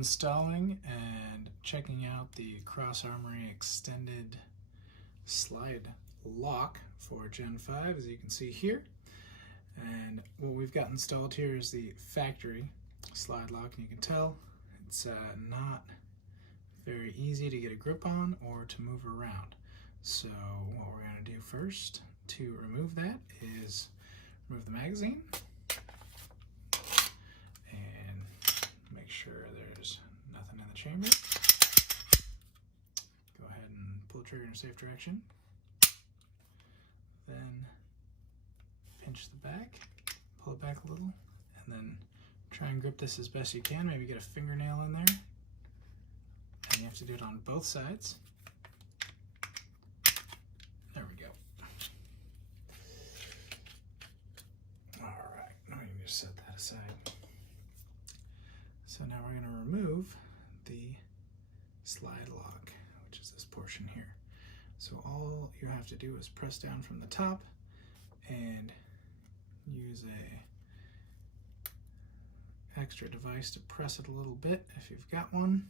reinstalling and checking out the Cross Armory extended slide lock for Gen 5, as you can see here. And what we've got installed here is the factory slide lock, and you can tell it's not very easy to get a grip on or to move around. So what we're going to do first to remove that is remove the magazine and make sure there's nothing in the chamber. Go ahead and pull the trigger in a safe direction. Then pinch the back, pull it back a little, and then try and grip this as best you can. Maybe get a fingernail in there. And you have to do it on both sides. There we go. All right, now you can just set that aside. So now we're going to remove the slide lock, which is this portion here. So all you have to do is press down from the top and use a extra device to press it a little bit if you've got one.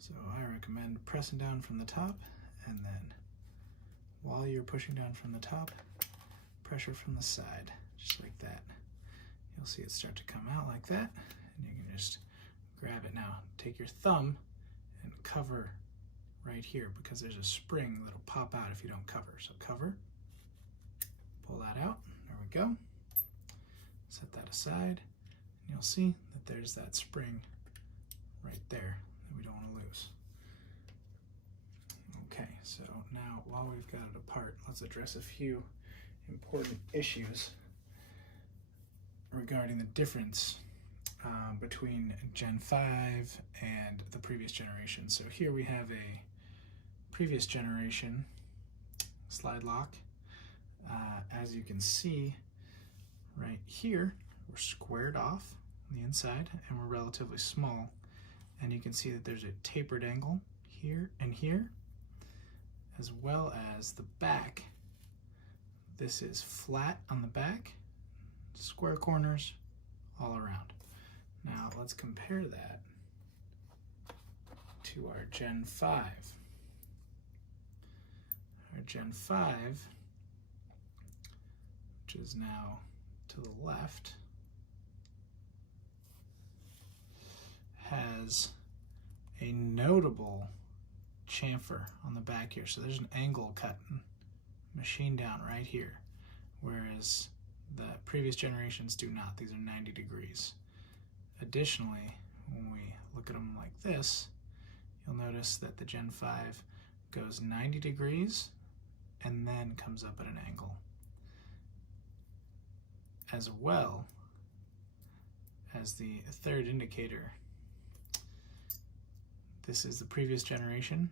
So I recommend pressing down from the top, and then while you're pushing down from the top, pressure from the side, just like that. You'll see it start to come out like that, and you can just grab it. Now take your thumb and cover right here, because there's a spring that'll pop out if you don't cover. So cover, pull that out, there we go. Set that aside, and you'll see that there's that spring right there that we don't want to lose. Okay, so now while we've got it apart, let's address a few important issues regarding the difference between Gen 5 and the previous generation. So here we have a previous generation slide lock. As you can see right here, we're squared off on the inside and we're relatively small. And you can see that there's a tapered angle here and here, as well as the back. This is flat on the back, square corners all around. Now let's compare that to our Gen 5. Our Gen 5, which is now to the left, has a notable chamfer on the back here. So there's an angle cut machined down right here, whereas the previous generations do not. These are 90 degrees. Additionally, when we look at them like this, you'll notice that the Gen 5 goes 90 degrees and then comes up at an angle, as well as the third indicator. This is the previous generation,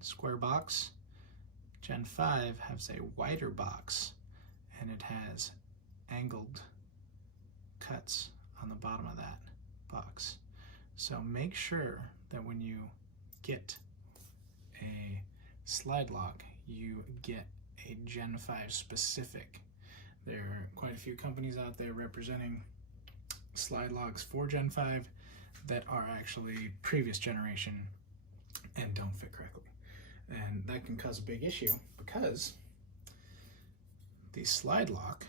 square box. Gen 5 has a wider box, and it has angled cuts on the bottom of that box. So make sure that when you get a slide lock, you get a Gen 5 specific. There are quite a few companies out there representing slide locks for Gen 5 that are actually previous generation and don't fit correctly. And that can cause a big issue, because the slide lock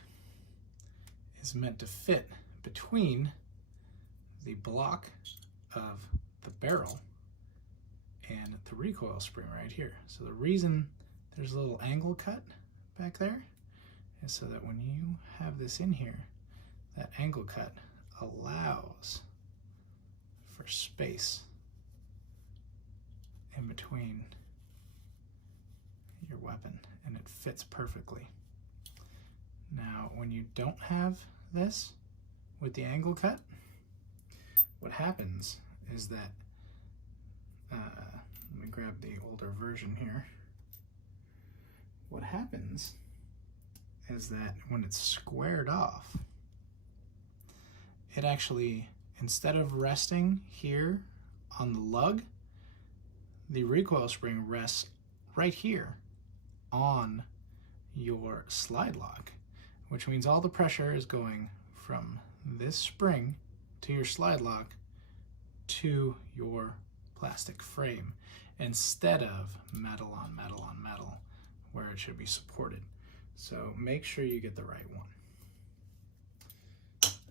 is meant to fit between the block of the barrel and the recoil spring right here. So the reason there's a little angle cut back there is so that when you have this in here, that angle cut allows for space in between your weapon, and it fits perfectly. Now, when you don't have this with the angle cut, what happens is that, let me grab the older version here. What happens is that when it's squared off, it actually, instead of resting here on the lug, the recoil spring rests right here on your slide lock, which means all the pressure is going from this spring to your slide lock to your plastic frame instead of metal on metal on metal where it should be supported. So make sure you get the right one.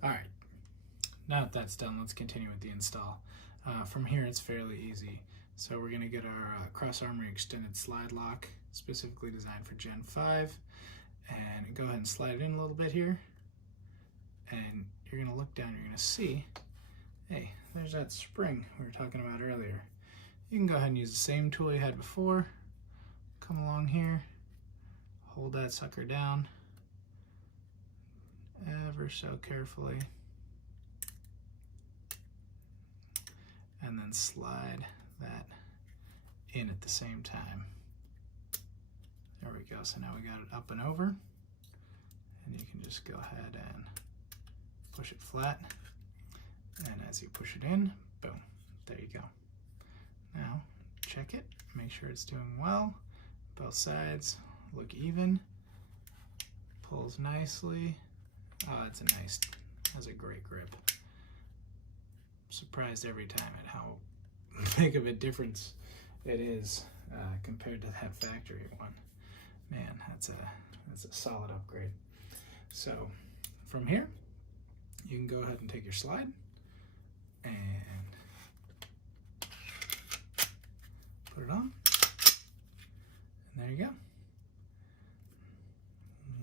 All right, now that that's done, let's continue with the install. From here, it's fairly easy. So we're gonna get our Cross Armory extended slide lock, specifically designed for Gen 5, and go ahead and slide it in a little bit here. And you're gonna look down, you're gonna see, hey, there's that spring we were talking about earlier. You can go ahead and use the same tool you had before. Come along here, hold that sucker down ever so carefully, and then slide that in at the same time. There we go. So now we got it up and over, and you can just go ahead and push it flat, and as you push it in, boom, there you go. Now check it, make sure it's doing well. Both sides look even, pulls nicely. Oh, it's has a great grip. I'm surprised every time at how big of a difference it is compared to that factory one. Man, that's a solid upgrade. So from here, you can go ahead and take your slide and put it on, and there you go.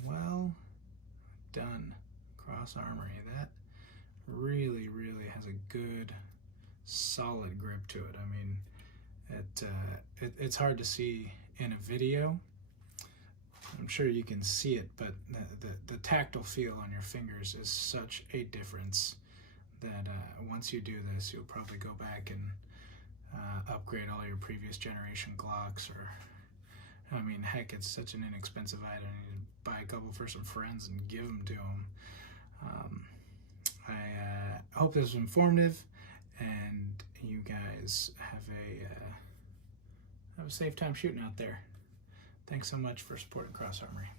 Well done, Cross Armory. That really has a good, solid grip to it. I mean, it's hard to see in a video. I'm sure you can see it, but the tactile feel on your fingers is such a difference that once you do this, you'll probably go back and upgrade all your previous generation Glocks, or, I mean, heck, it's such an inexpensive item. You buy a couple for some friends and give them to them. I hope this was informative, and you guys have a safe time shooting out there. Thanks so much for supporting Cross Armory.